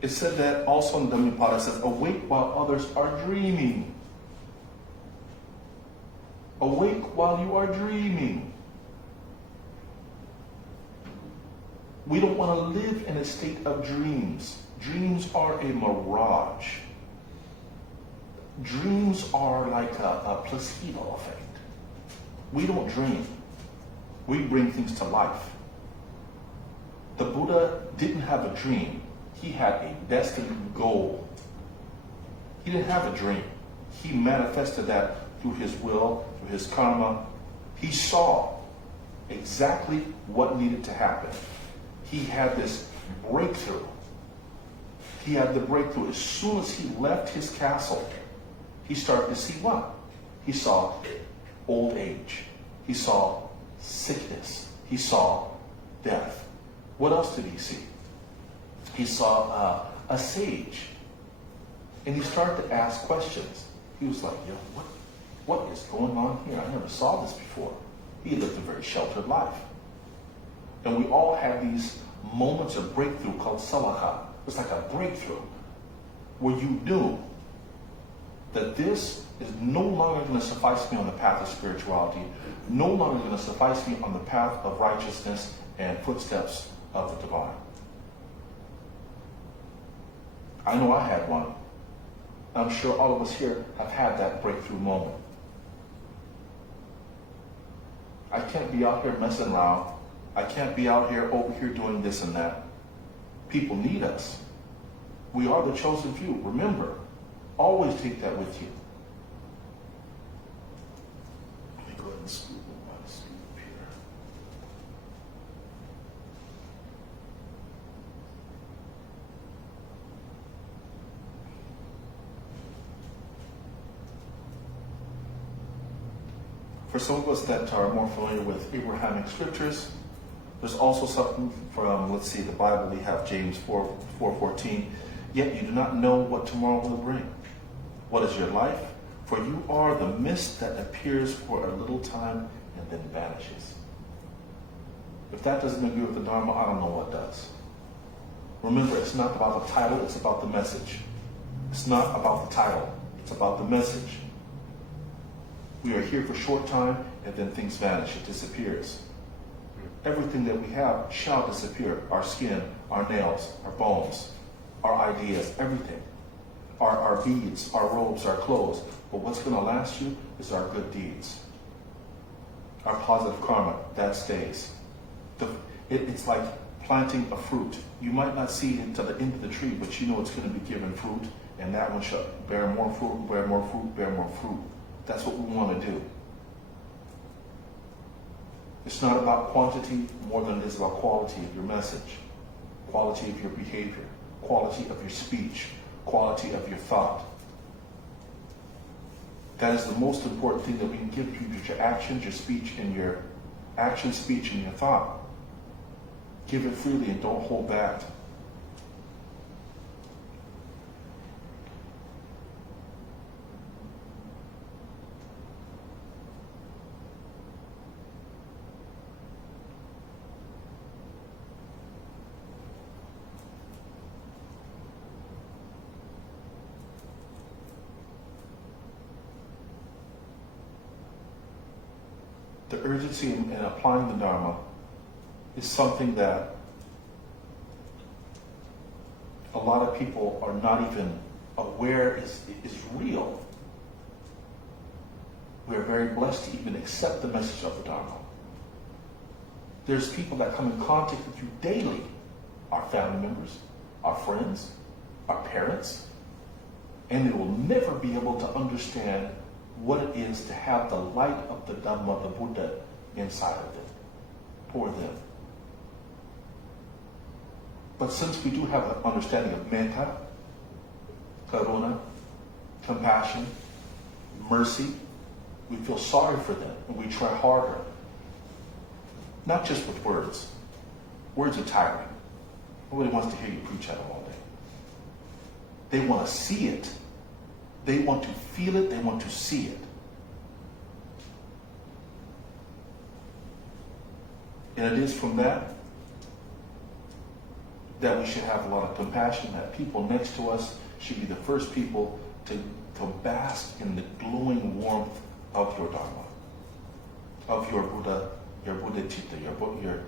It said that also in the Dhammapada, it says, awake while others are dreaming. Awake while you are dreaming. We don't want to live in a state of dreams. Dreams are a mirage. Dreams are like a placebo effect. We don't dream. We bring things to life. The Buddha didn't have a dream. He had a destined goal. He didn't have a dream. He manifested that through his will, through his karma. He saw exactly what needed to happen. He had this breakthrough. He had the breakthrough. As soon as he left his castle, he started to see what? He saw old age. He saw sickness. He saw death. What else did he see? He saw a sage. And he started to ask questions. He was like, yo, what is going on here? I never saw this before. He lived a very sheltered life. And we all have these moments of breakthrough called salakha. It's like a breakthrough where you knew that this is no longer going to suffice me on the path of spirituality, no longer going to suffice me on the path of righteousness and footsteps of the divine. I know I had one. I'm sure all of us here have had that breakthrough moment. I can't be out here messing around. I can't be out here over here doing this and that. People need us. We are the chosen few. Remember, always take that with you. Let me go ahead and scoop my scoop here. For some of us that are more familiar with Abrahamic scriptures, there's also something from, let's see, the Bible. We have James 4:14. Yet you do not know what tomorrow will bring. What is your life? For you are the mist that appears for a little time and then vanishes. If that doesn't agree with the Dharma, I don't know what does. Remember, it's not about the title, it's about the message. It's not about the title, it's about the message. We are here for a short time and then things vanish, it disappears. Everything that we have shall disappear. Our skin, our nails, our bones, our ideas, everything. Our beads, our robes, our clothes. But what's going to last you is our good deeds. Our positive karma, that stays. It's like planting a fruit. You might not see it until the end of the tree, but you know it's going to be giving fruit, and that one shall bear more fruit, bear more fruit, bear more fruit. That's what we want to do. It's not about quantity more than it is about quality of your message, quality of your behavior, quality of your speech, quality of your thought. That is the most important thing that we can give you, your actions, your speech, and your action, speech, and your thought. Give it freely and don't hold back. The urgency in applying the Dharma is something that a lot of people are not even aware is real. We are very blessed to even accept the message of the Dharma. There's people that come in contact with you daily, our family members, our friends, our parents, and they will never be able to understand what it is to have the light of the Dhamma, the Buddha, inside of them, for them. But since we do have an understanding of metta, karuna, compassion, mercy, we feel sorry for them and we try harder. Not just with words. Words are tiring. Nobody wants to hear you preach at them all day. They want to see it. They want to feel it. They want to see it. And it is from that that we should have a lot of compassion, that people next to us should be the first people to bask in the glowing warmth of your Dharma, of your Buddha, your Buddhicitta, your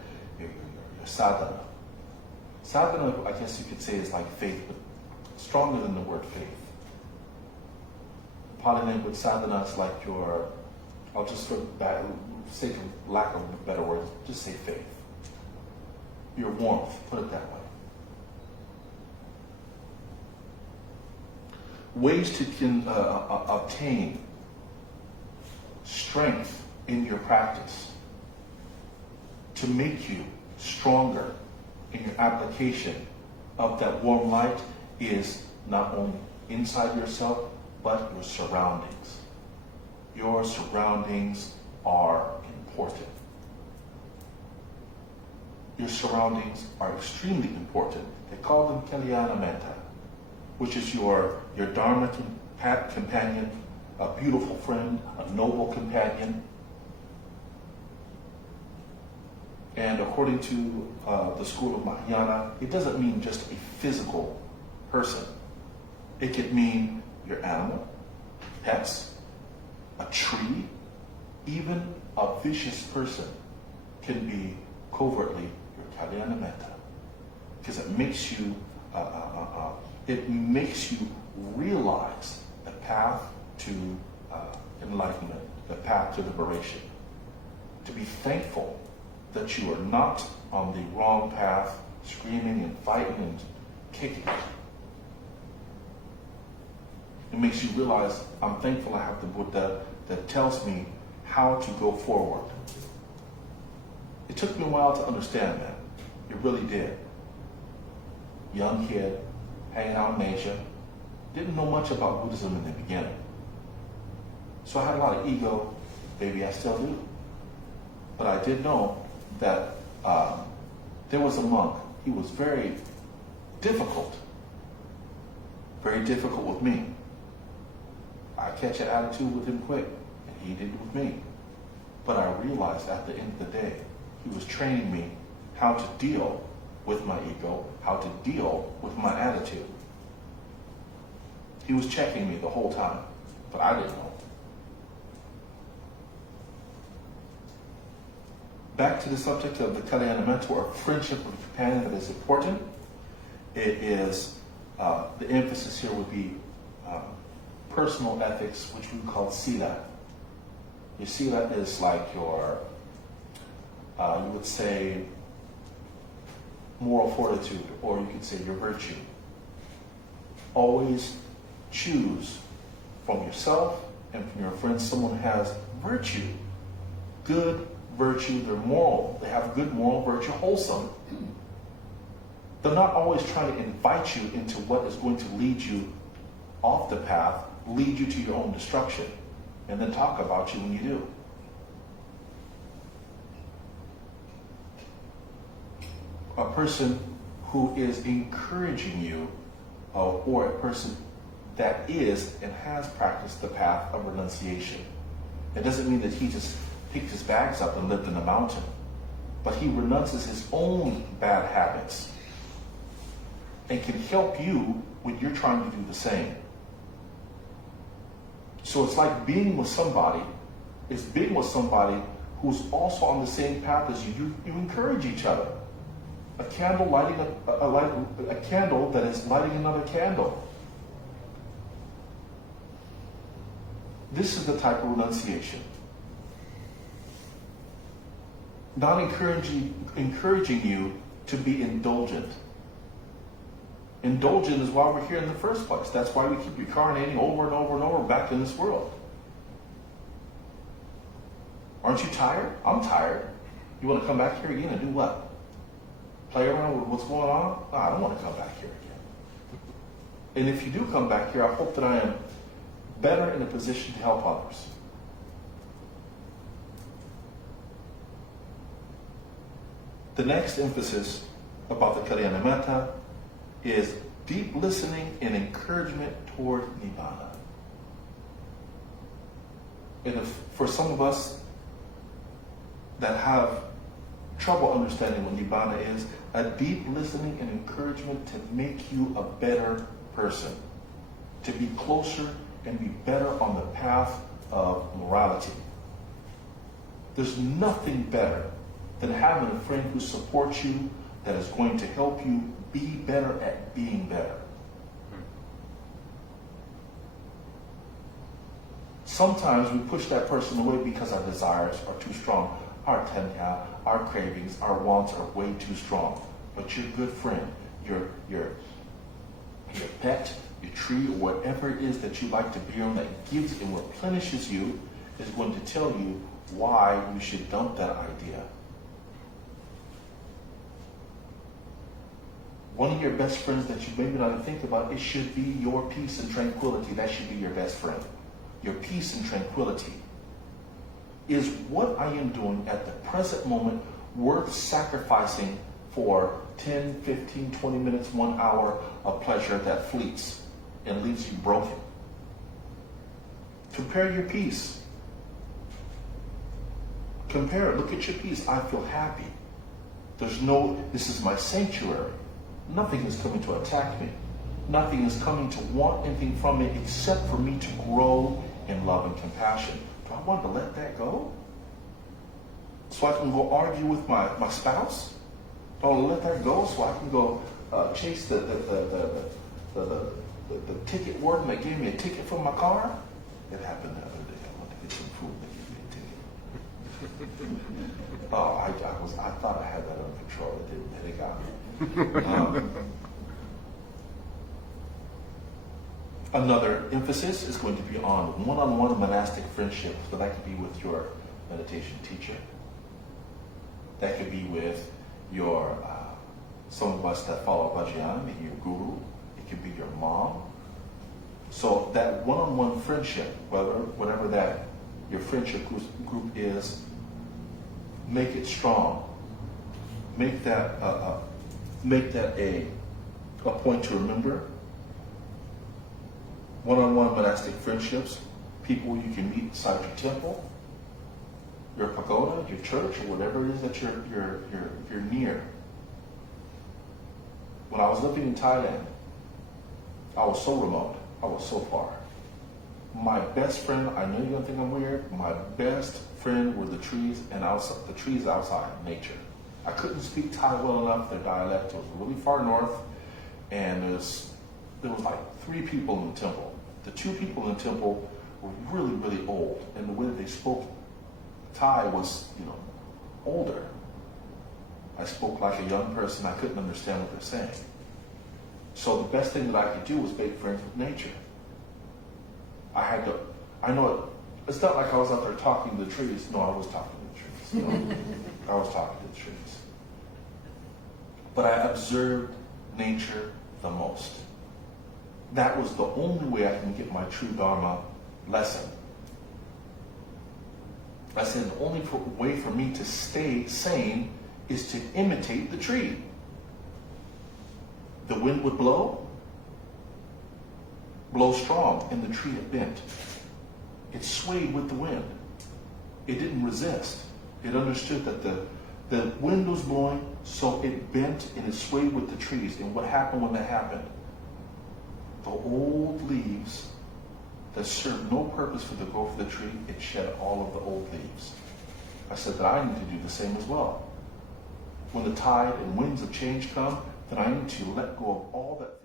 sadhana. Sadhana, I guess you could say, is like faith, but stronger than the word faith. Pali language sadhana is like your, I'll just for sake of lack of a better word, just say faith. Your warmth, put it that way. Ways to obtain strength in your practice to make you stronger in your application of that warm light is not only inside yourself, but your surroundings. Your surroundings are important. Your surroundings are extremely important. They call them Kalyana Metta, which is your Dharma companion, a beautiful friend, a noble companion. And according to the school of Mahayana, it doesn't mean just a physical person. It could mean your animal, pets, a tree, even a vicious person can be covertly your Kalyana Metta, because it makes you realize the path to enlightenment, the path to liberation. To be thankful that you are not on the wrong path, screaming and fighting and kicking. It makes you realize, I'm thankful I have the Buddha that tells me how to go forward. It took me a while to understand that. It really did. Young kid, hanging out in Asia, didn't know much about Buddhism in the beginning. So I had a lot of ego, maybe I still do. But I did know that there was a monk. He was very difficult with me. I catch an attitude with him quick, and he did with me. But I realized at the end of the day, he was training me how to deal with my ego, how to deal with my attitude. He was checking me the whole time, but I didn't know. Back to the subject of the Kalyana Metta, or friendship with a companion, that is important. It is, the emphasis here would be personal ethics, which we call sila. Your sila is like your, you would say, moral fortitude, or you could say your virtue. Always choose from yourself and from your friends someone who has virtue, good virtue, they're moral, they have good moral virtue, wholesome. They're not always trying to invite you into what is going to lead you off the path, lead you to your own destruction, and then talk about you when you do. A person who is encouraging you, or a person that is and has practiced the path of renunciation. It doesn't mean that he just picked his bags up and lived in a mountain, but he renounces his own bad habits and can help you when you're trying to do the same. So it's like being with somebody, it's being with somebody who's also on the same path as you. You encourage each other. A candle lighting a candle that is lighting another candle. This is the type of renunciation. Not encouraging you to be indulgent. Indulgent is why we're here in the first place. That's why we keep reincarnating over and over and over back in this world. Aren't you tired? I'm tired. You want to come back here again and do what? Play around with what's going on? No, I don't want to come back here again. And if you do come back here, I hope that I am better in a position to help others. The next emphasis about the Kalyana Metta is deep listening and encouragement toward Nibbana. And for some of us that have trouble understanding what Nibbana is, a deep listening and encouragement to make you a better person, to be closer and be better on the path of morality. There's nothing better than having a friend who supports you, that is going to help you be better at being better. Sometimes we push that person away because our desires are too strong. Our tenha, our cravings, our wants are way too strong. But your good friend, your pet, your tree, or whatever it is that you like to be on that gives and replenishes you, is going to tell you why you should dump that idea. One of your best friends that you maybe not even think about, it should be your peace and tranquility. That should be your best friend. Your peace and tranquility. Is what I am doing at the present moment worth sacrificing for 10, 15, 20 minutes, 1 hour of pleasure that fleets and leaves you broken? Compare your peace. Compare it. Look at your peace. I feel happy. This is my sanctuary. Nothing is coming to attack me. Nothing is coming to want anything from me except for me to grow in love and compassion. Do I want to let that go? So I can go argue with my spouse? Do I want to let that go so I can go chase the ticket warden that gave me a ticket for my car? It happened the other day. I went to get some food and they gave me a ticket. I thought I had that under control. It didn't. And it got me. Another emphasis is going to be on one-on-one monastic friendship. So that could be with your meditation teacher. That could be with your, some of us that follow Vajrayana, maybe your guru. It could be your mom. So that one-on-one friendship, whatever that your friendship group is, make it strong. Make that a point to remember. One-on-one monastic friendships, people you can meet inside your temple, your pagoda, your church, or whatever it is that you're near. When I was living in Thailand, I was so remote. I was so far. My best friend, I know you're gonna think I'm weird, my best friend were the trees and the trees outside, nature. I couldn't speak Thai well enough. Their dialect was really far north, and there was like 3 people in the temple. The 2 people in the temple were really, really old, and the way that they spoke Thai was, older. I spoke like a young person. I couldn't understand what they're saying. So the best thing that I could do was make friends with nature. It's not like I was out there talking to the trees. No, I was talking to the trees. I was talking to the trees. But I observed nature the most. That was the only way I can get my true Dharma lesson. I said the only way for me to stay sane is to imitate the tree. The wind would blow strong, and the tree had bent. It swayed with the wind. It didn't resist. It understood that the wind was blowing, so it bent and it swayed with the trees. And what happened when that happened? The old leaves that served no purpose for the growth of the tree, it shed all of the old leaves. I said that I need to do the same as well. When the tide and winds of change come, then I need to let go of all that